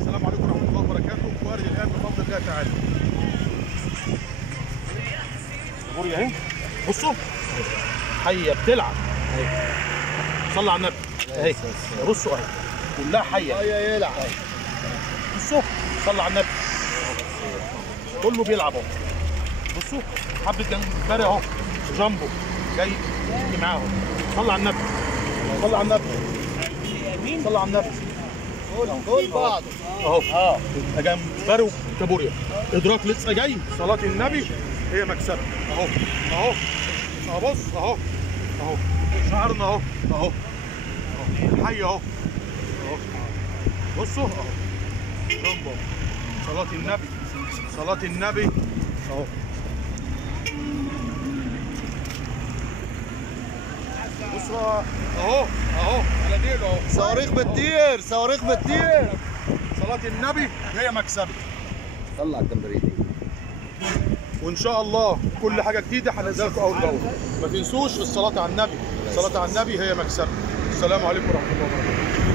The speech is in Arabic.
السلام عليكم ورحمه الله وبركاته. وارد الان بفضل الله تعالى. بوريا اهي، بصوا حيه بتلعب اهي. صلى على النبي اهي، بصوا اهي كلها حيه يلعب. بصوا صلى على النبي، كله بيلعب اهو. بصوا حبه جمبري اهو، جامبو جاي يجي معاهم. صلى على النبي، صلى على النبي، صلى على النبي. كل بعض اهو جمبري وكابوريا. ادراك لسه جاي. صلاه النبي هي مكسبه اهو اهو اهو. بص اهو اهو شعرنا اهو اهو حي اهو اهو. بصوا اهو جنبه. صلاة النبي، صلاة النبي اهو. بصوا اهو اهو على ديله اهو. صواريخ بتطير، صواريخ بتطير. صلاة النبي هي مكسبه. طلع الجمبري دي. وان شاء الله كل حاجه جديده هننزل لكم اول باول. ما تنسوش الصلاه على النبي، الصلاه على النبي هي مكسبه. السلام عليكم ورحمه الله وبركاته.